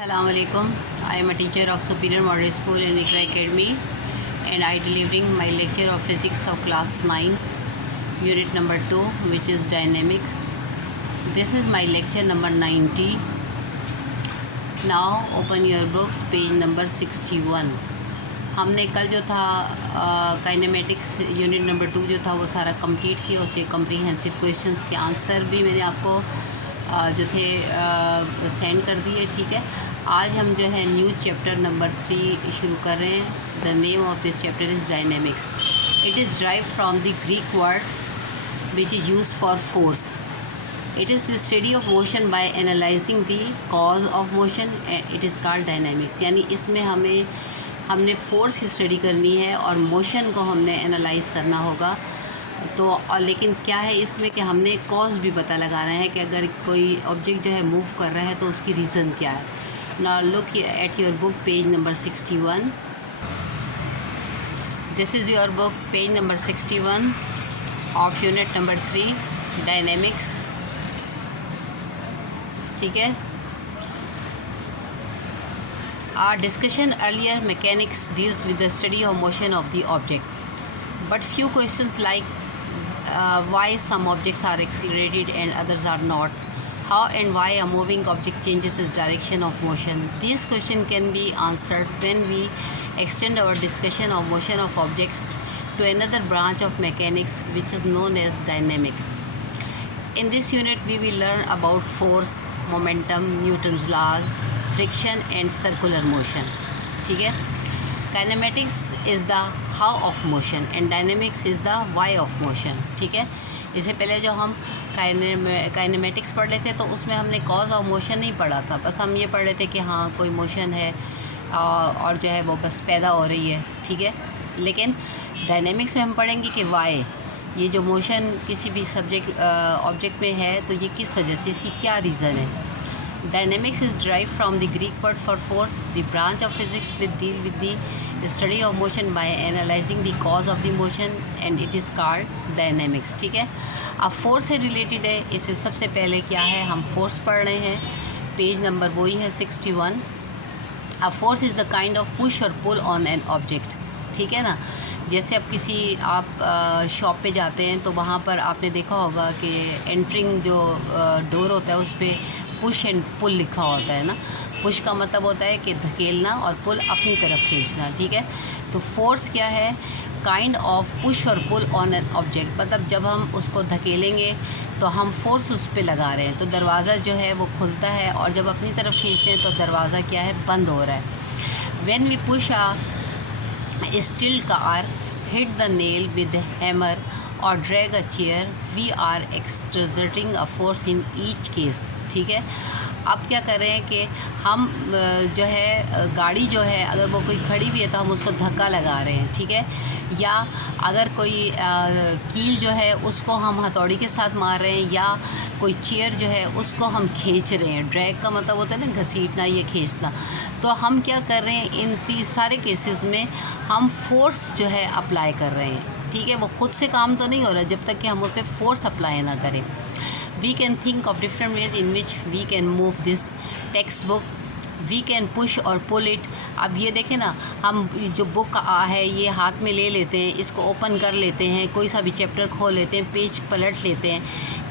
Assalamualaikum. I am a teacher of Superior Model School in Ikra Academy, and I delivering my lecture of physics of class 9, unit number 2, which is dynamics. This is my lecture number 90. Now open your books, page number 61. हमने कल जो था kinematics unit number 2 जो था वो सारा complete किया. उससे कम्प्रीहेंसिव क्वेश्चंस के आंसर भी मैंने आपको जो थे सेंड कर दिए. ठीक है, आज हम जो है न्यू चैप्टर नंबर 3 शुरू कर रहे हैं. The name of this chapter is dynamics. It is drive from the Greek word which is used for force. It is the study of motion by analysing the cause of motion. It is called dynamics. यानी इसमें हमने force की study करनी है और motion को हमने analyse करना होगा. तो और लेकिन क्या है इसमें कि हमने कॉज भी पता लगाना है कि अगर कोई ऑब्जेक्ट जो है मूव कर रहा है तो उसकी रीज़न क्या है. Now look at your book, page number 61. This is your book, page number 61 of unit number 3, dynamics. ठीक है. Our discussion earlier, mechanics deals with the study of motion of the object, but few questions like why some objects are accelerated and others are not, how and why a moving object changes its direction of motion. These questions can be answered when we extend our discussion of motion of objects to another branch of mechanics which is known as dynamics. In this unit we will learn about force, momentum, Newton's laws, friction and circular motion. ठीक है. Kinematics is the how of motion and dynamics is the why of motion. ठीक है. इससे पहले जो हम kinematics पढ़ लेते तो उसमें हमने कॉज ऑफ मोशन नहीं पढ़ा था. बस हम ये पढ़ रहे थे कि हाँ कोई मोशन है और जो है वो बस पैदा हो रही है. ठीक है. लेकिन डायनेमिक्स में हम पढ़ेंगे कि वाई, ये जो मोशन किसी भी ऑब्जेक्ट में है तो ये किस वजह से, इसकी क्या रीज़न है. Dynamics is derived from the Greek word for force, the branch of physics which deal with the study of motion by analyzing the cause of the motion, and it is called dynamics. ठीक है. अब force से related है. इससे सबसे पहले क्या है, हम फोर्स पढ़ रहे हैं. पेज नंबर वही है 61. अब force is the kind of push और पुल ऑन एन ऑब्जेक्ट. ठीक है ना. जैसे अब किसी आप शॉप पे जाते हैं तो वहाँ पर आपने देखा होगा कि एंट्रिंग जो डोर होता है उस पर पुश एंड पुल लिखा होता है ना. पुश का मतलब होता है कि धकेलना और पुल अपनी तरफ खींचना. ठीक है. तो फोर्स क्या है, काइंड ऑफ पुश और पुल ऑन एन ऑब्जेक्ट. मतलब जब हम उसको धकेलेंगे तो हम फोर्स उस पर लगा रहे हैं तो दरवाज़ा जो है वो खुलता है, और जब अपनी तरफ खींचते हैं तो दरवाज़ा क्या है, बंद हो रहा है. When we push a steel car, hit the nail with a hammer or drag a chair, we are exerting a force in each case. ठीक है. अब क्या कर रहे हैं कि हम जो है गाड़ी जो है अगर वो कोई खड़ी हुई है तो हम उसको धक्का लगा रहे हैं. ठीक है. या अगर कोई कील जो है उसको हम हथौड़ी के साथ मार रहे हैं, या कोई चेयर जो है उसको हम खींच रहे हैं. ड्रैग का मतलब होता है ना घसीटना, ये खींचना. तो हम क्या कर रहे हैं, इन सारे केसेस में हम फोर्स जो है अप्लाई कर रहे हैं. ठीक है. वो खुद से काम तो नहीं हो रहा जब तक कि हम उस पर फोर्स अप्लाई ना करें. We can think of different ways in which we can move this textbook. We can push or pull it. अब ये देखें ना, हम जो बुक है ये हाथ में ले लेते हैं, इसको ओपन कर लेते हैं, कोई सा भी चैप्टर खोल लेते हैं, पेज पलट लेते हैं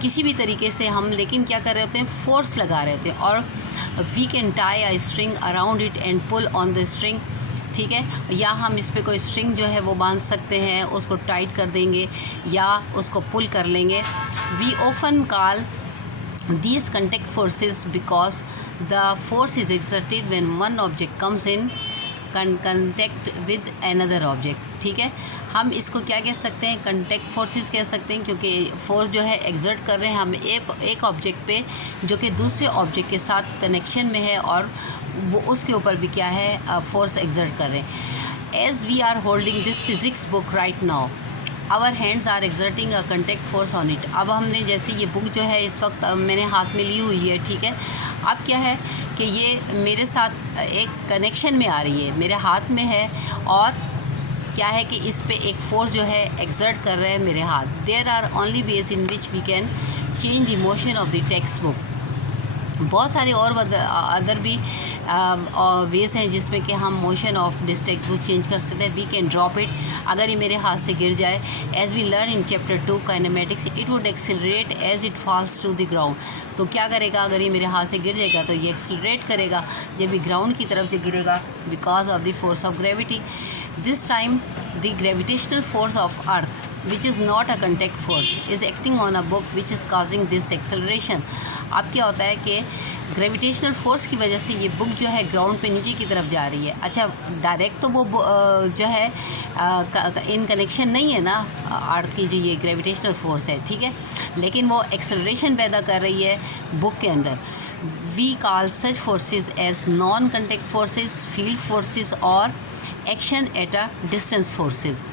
किसी भी तरीके से हम, लेकिन क्या कर रहे होते हैं, फोर्स लगा रहे होते हैं. और we can tie a string around it and pull on the string. ठीक है. या हम इस पर कोई स्ट्रिंग जो है वो बांध सकते हैं, उसको टाइट कर देंगे या उसको पुल कर लेंगे. We often call these contact forces because the force is exerted when one object comes in contact with another object. ठीक है. हम इसको क्या कह सकते हैं, कंटेक्ट फोर्सेस कह सकते हैं, क्योंकि फोर्स जो है एग्जर्ट कर रहे हैं हम एक ऑब्जेक्ट पे जो कि दूसरे ऑब्जेक्ट के साथ कनेक्शन में है, और वो उसके ऊपर भी क्या है, फोर्स एग्जर्ट कर रहे हैं. As we are holding this physics book right now, our hands are exerting a contact force on it. अब हमने जैसे ये बुक जो है इस वक्त मैंने हाथ में ली हुई है. ठीक है. अब क्या है कि ये मेरे साथ एक कनेक्शन में आ रही है, मेरे हाथ में है, और क्या है कि इस पे एक फोर्स जो है एग्जर्ट कर रहे हैं मेरे हाथ. There are only ways in which we can change the motion of the textbook. बहुत सारे और अदर भी वेज हैं जिसमें कि हम motion of this textbook change कर सकते हैं. We can drop it. अगर ये मेरे हाथ से गिर जाए, as we learn in chapter 2 kinematics, it would accelerate as it falls to the ground. तो क्या करेगा, अगर ये मेरे हाथ से गिर जाएगा तो ये एक्सिलरेट करेगा जब ये ग्राउंड की तरफ जो गिरेगा, because of the force of gravity. This time the gravitational force of earth, which is not a contact force, is acting on a book which is causing this acceleration. अब क्या होता है कि ग्रेविटेशनल फोर्स की वजह से ये book जो है ग्राउंड पे नीचे की तरफ जा रही है. अच्छा, डायरेक्ट तो वो जो है इन कनेक्शन नहीं है ना अर्थ की, जो ये ग्रेविटेशनल फोर्स है, ठीक है, लेकिन वो एक्सेलरेशन पैदा कर रही है बुक के अंदर. We call such forces as non contact forces, field forces और action at a distance forces.